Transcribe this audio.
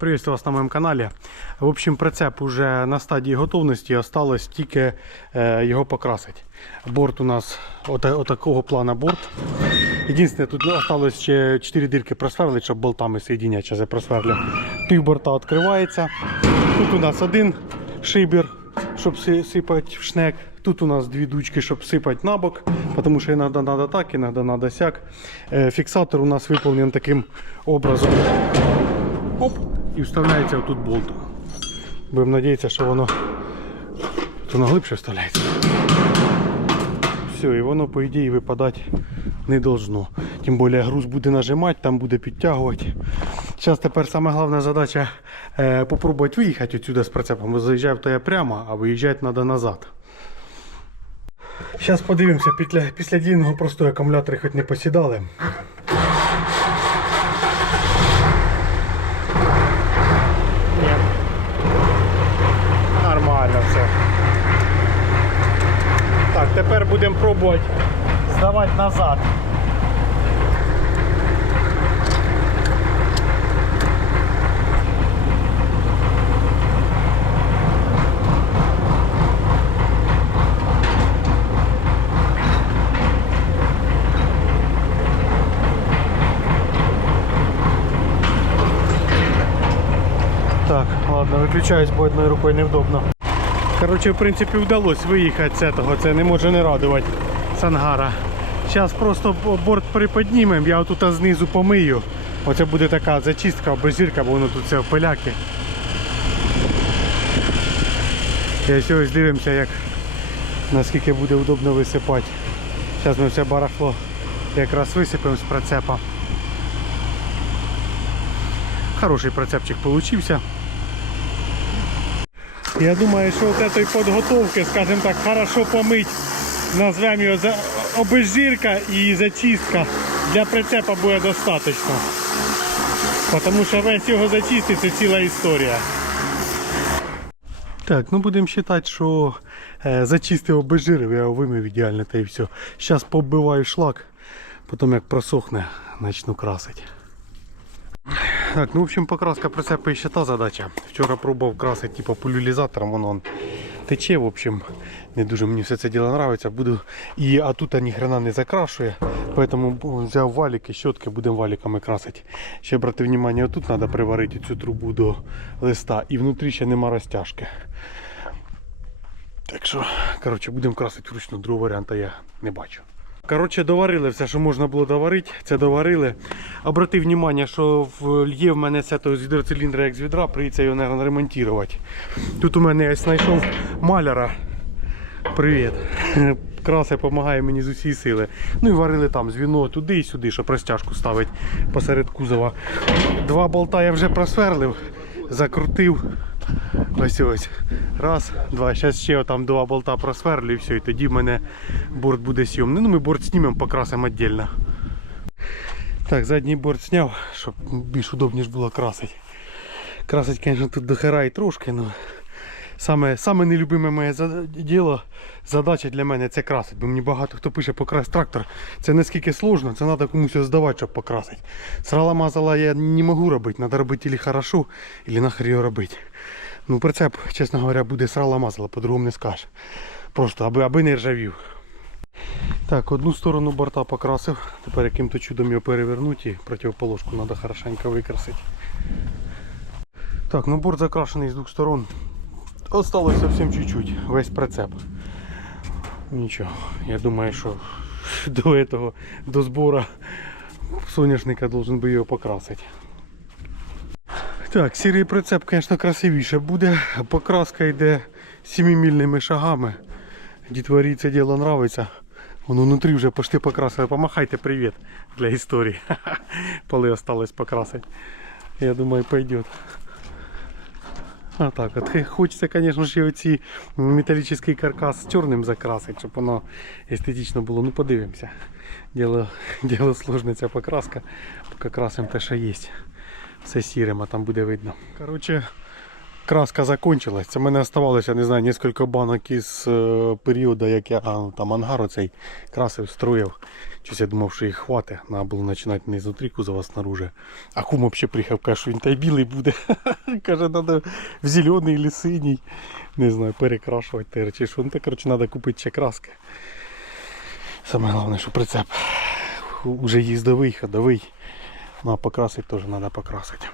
Приветствую вас на моєму каналі. В общем, прицеп уже на стадії готовності, осталось тільки його покрасити. Борт у нас ота, отакого плана борт. Єдине, тут осталось ще 4 дірки просверлити, щоб болтами соєдиняти. Зараз я просверлю. Пів борта відкривається. Тут у нас один шибір, щоб сипати в шнек. Тут у нас дві дучки, щоб сипати на бок, тому що іноді треба так, іноді треба сяк. Е, Фіксатор у нас виконаний таким образом. Оп, і вставляється отут болт. Будемо надіятися, що воно, воно глибше вставляється. Все, і воно, по ідеї, випадати не должно. Тим більше груз буде нажимати, там буде підтягувати. Зараз тепер саме головна задача е, попробувати виїхати відсюди з прицепом. Заїжджаю то я прямо, а виїжджати треба назад. Зараз подивимося, після, після дійного просто акумулятори хоч не посідали. Ні. Нормально все. Так, тепер будемо пробувати здавати назад. Так, ладно, виключаюсь, бо одною рукою невдобно. Коротше, в принципі, вдалося виїхати з цього. Це не може не радувати з ангара. Зараз просто борт приподнімемо, я отут знизу помию. Оце буде така зачистка, обезірка, бо воно тут все в пиляки. І ось ось дивимося, як наскільки буде удобно висипати. Зараз ми все барахло якраз висипемо з прицепа. Хороший прицепчик получився. Я думаю, що от этой подготовки, скажем так, хорошо помыть, назвемо його за обезжирка і зачистка для прицепа буде достатньо. Тому що весь його зачистити це ціла історія. Так, ну будемо вважати, що е, зачистив обезжирив, я його вимив ідеально та і все. Зараз побиваю шлак, потім як просохне, почну красити. Так, ну в общем покраска прицепа ще та задача. Вчора пробував красити типу поляризатором, воно он тече, в общем, не дуже мені все це діло подобається. Буду... І, а тут ні хрена не закрашує, поэтому взяв валіки, щотки, будемо валіками красити. Ще брати внимание, тут треба приварити цю трубу до листа і внутрі ще нема розтяжки. Так що, коротше, будемо красити вручну, другого варіанту я не бачу. Коротше, доварили все, що можна було доварити. Це доварили. Обрати увагу, що є в мене з цього гідроциліндра як з відра, прийдеться його ремонтувати. Тут у мене я знайшов маляра. Привіт. Краси допомагає мені з усієї сили. Ну і варили там звіно туди і сюди, щоб розтяжку ставити посеред кузова. Два болта я вже просверлив, закрутив. Ось ось. Раз, два. Зараз ще там два болта просверлю і все. І тоді в мене борт буде сйомний. Ну ми борт знімемо, покрасимо віддільно. Так, задній борт зняв, щоб більш удобніше було красити. Красить, звісно, тут до хера і трошки, але саме, саме нелюбиме моє діло, задача для мене це красити. Бо мені багато хто пише покрась трактор. Це наскільки сложно, це треба комусь здавати, щоб покрасити. Срала мазала я не можу робити, треба робити або хорошо, або нахер його робити. Ну, прицеп, чесно говоря, буде срала мазала, по-другому не скажеш. Просто аби, аби не ржавів. Так, одну сторону борта покрасив. Тепер яким-то чудом його перевернути і противоположку треба хорошенько викрасити. Так, ну борт закрашений з двох сторон. Осталось зовсім чуть-чуть, весь прицеп. Нічого, я думаю, що до этого, до збору соняшника должен би його покрасити. Так, сірий прицеп, звісно, красивіше буде. Покраска йде 7-мільними шагами. Дітворі це діло нравиться. Воно внутрі вже почти покрасили. Помахайте привіт для історії. Поли осталось покрасити. Я думаю, пойдет. А так, от хочеться, звісно, ще оці металічний каркас чорним закрасити, щоб воно естетично було. Ну подивимося. Діло, діло сложне ця покраска. Поки те, що є. Все сірим, а там буде видно. Коротше, краска закончилась. В мене оставалося, не знаю, кілька банок із е, періоду, як я а, там ангар оцей красив, строїв. Щось я думав, що їх хватить. Треба було починати не знутрі кузова снаружи. А кум взагалі приїхав, каже, що він та й білий буде. каже, треба в зелений или синій. Не знаю, перекрашувати тер чи що. Ну, так, коротше, треба купити ще краски. Саме головне, що прицеп уже їздовий, ходовий. Ну а покрасити теж треба покрасити.